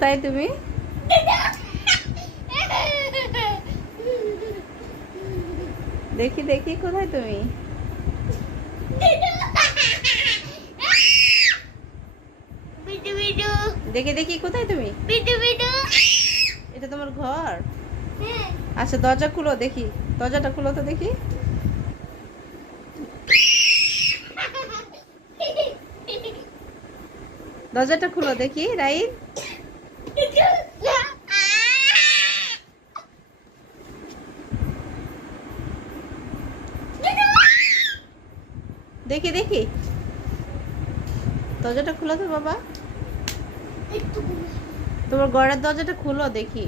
কোথায় তুমি? দেখি দেখি কোথায় তুমি? দেখি দেখি কোথায় তুমি? এটা তোমার ঘর? আচ্ছা দরজা খুলো দেখি, দরজাটা খুলো তো দেখি। দরজাটা খুলো দেখি রাইন। দেখি দেখি দরজাটা খুলো তো বাবা, তোমার ঘরের দরজাটা খুলো দেখি।